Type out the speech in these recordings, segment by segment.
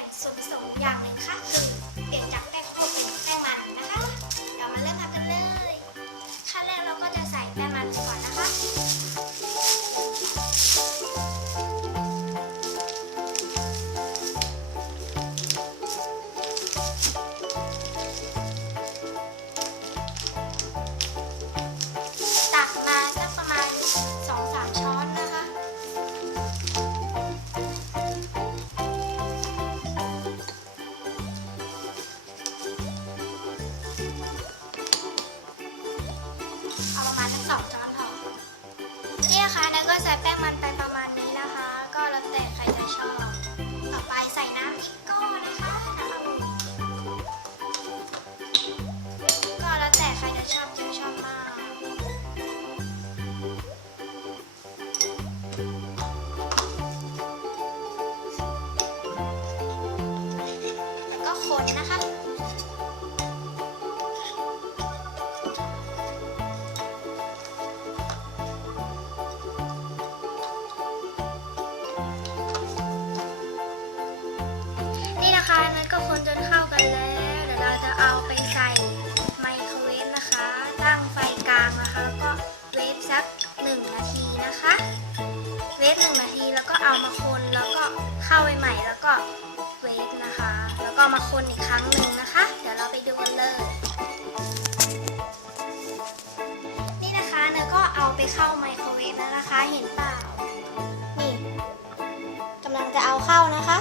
ลี่ยนส่วนผสมอย่างหนึ่งค่ะคือเปลี่ยนจากแป้งข้าวโพดเป็นแป้งมันนะคะเรามาเริ่มทำกันเลยขั้นแรกเราก็จะใส่แป้งมันก่อนนะคะตักมาสักประมาณ 2-3 ช้อนนะคะเอาประมาณสัก2 ช้อนพอนี่นะคะแล้วก็ใส่แป้งมันไปประมาณนี้นะคะก็แล้วแต่ใครจะชอบต่อไปใส่น้ำอีกก้อนนะคะก็แล้วแต่ใครจะชอบเยอะชอบมากแล้วก็คนนะคะนี่นะคะนั้นก็คนจนเข้ากันแล้วเดี๋ยวเราจะเอาไปใส่ไมโครเวฟนะคะตั้งไฟกลางนะคะแล้วก็เวฟสัก1 นาทีนะคะเวฟ1 นาทีแล้วก็เอามาคนแล้วก็เข้าไปใหม่แล้วก็เวฟนะคะแล้วก็มาคนอีกครั้งหนึ่งนะคะเดี๋ยวเราไปดูกันเลยนี่นะคะเนยก็เอาไปเข้าไมโครเวฟแล้วนะคะเห็นเปล่านี่กำลังจะเอาเข้านะคะ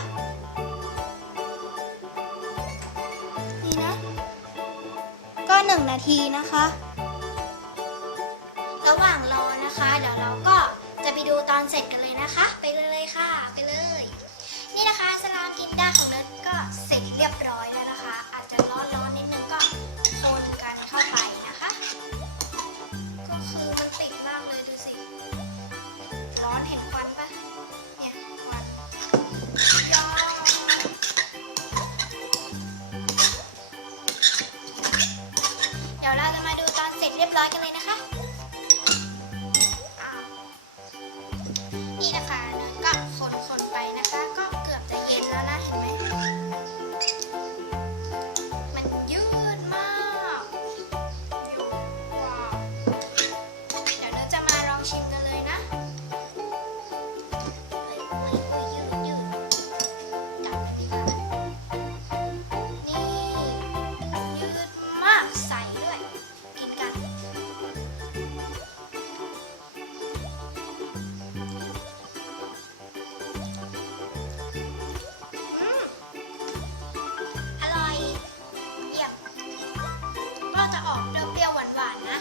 นี่นะก็1 นาทีนะคะระหว่างรอนะคะเดี๋ยวเราก็จะไปดูตอนเสร็จกันเลยนะคะไปเลยค่ะไปเลยนี่นะคะสลามกินได้ของเนยก็เสร็จเรียบร้อยแล้วนะคะอาจจะร้อนนิดนึงก็คนกันเข้าไปนะคะก็คือมันติดมากเลยดูสิร้อนเห็นควันปะเนี่ยควันยอเดี๋ยวเราจะมาดูตอนเสร็จเรียบร้อยกันเลยนะคะนี่นะคะเนยก็คนไปนะคะก็เกือบจะเย็นแล้วนะเห็นไหมมันยืดมากยืดว้าวเดี๋ยวเนยจะมาลองชิมกันเลยนะยืดจับเลยดีกว่านี่ยืดมากใสด้วยกินกันอร่อยเยี่ยมก็จะออกเปรี้ยวๆหวานๆนะ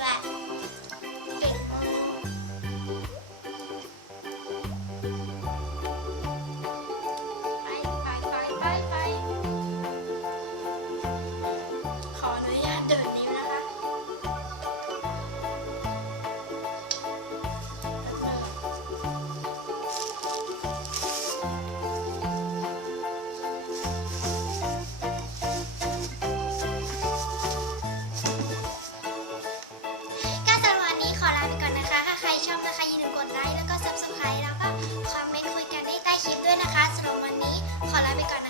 และเก่งมากไปขออนุญาตเดินนิ้วนะคะก็สำหรับวันนี้ขอลาไปก่อนนะคะ ถ้าใครชอบนะคะอย่าลืมกดไลค์แล้วก็ Subscribe แล้วก็คอมเมนต์คุยกันได้ใต้คลิปด้วยนะคะสำหรับวันนี้ขอลาไปก่อน